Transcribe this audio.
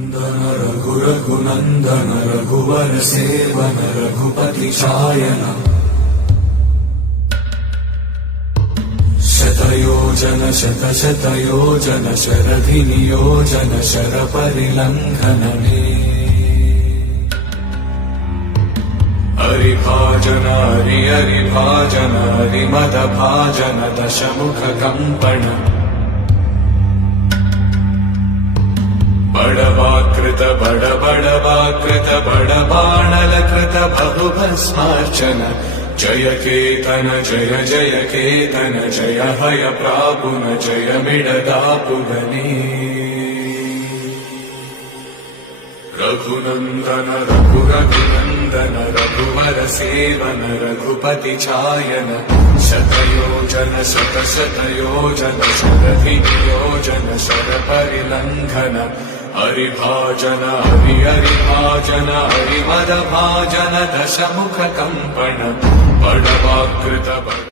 नन्दन रघुनन्दन रघुवर seven Raghupati चायन शतयोजन शतशतयोजन शरधि नियोजन sir परिलङ्घनने हरिभाजन हरिभाजन हरिमदभाजन दशमुख कम्पण बड़वाकृत बड़बाणलकृत बहुभस्मार्चन जय केतन जय जय केतन जय हय प्रापुन जय मिडदापुगने रघुनन्दन रघुनन्दन रघुवर सेवन रघुपति चायन शतयोजन शतशतयोजन शरधि नियोजन शर परिलङ्घन हरिभाजन हरिभाजन हरिमदभाजन दशमुख कम्पण बड़वाकृत